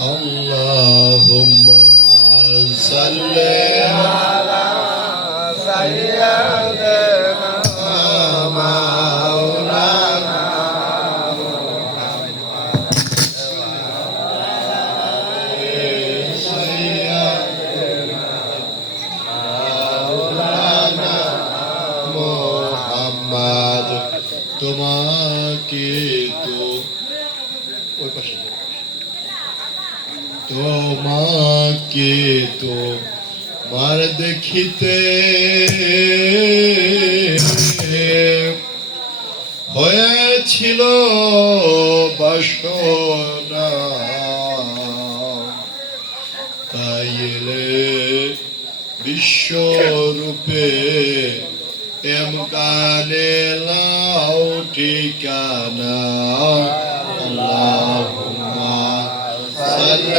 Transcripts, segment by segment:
اللهم صل على سيدنا مولانا মোহাম্মদ তোমাকে তোমাকে তো মার দেখিতে হয়েছিল বাসনা। বিশ্বরূপে এম কানে লাও ঠিকানা।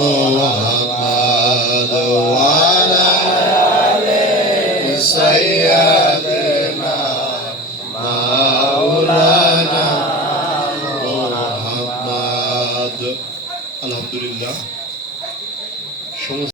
محمد وعلى آل سيدنا مولانا محمد الحمد لله